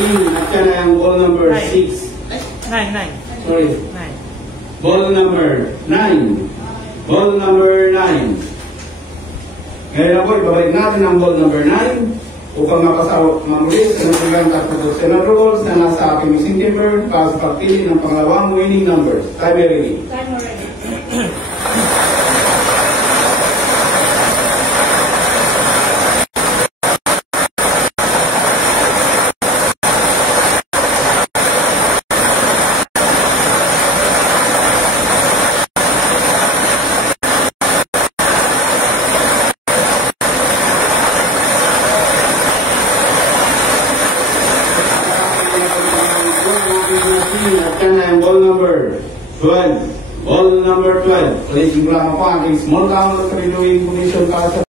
14. At yan ay ang ball number 6. 9. Sorry. Ball number 9. Ball number 9. Ngayon na po, ibabalik natin ang ball number 9 upang mamulit sa natigang tatapos rules na nasa aking missing timber para sa pagpili ng pangalawang winning numbers. Time ready. Time already. At yan ay ball number 12. Ball number 12. Ulitin ko lang ako aking small count at reviewing position para sa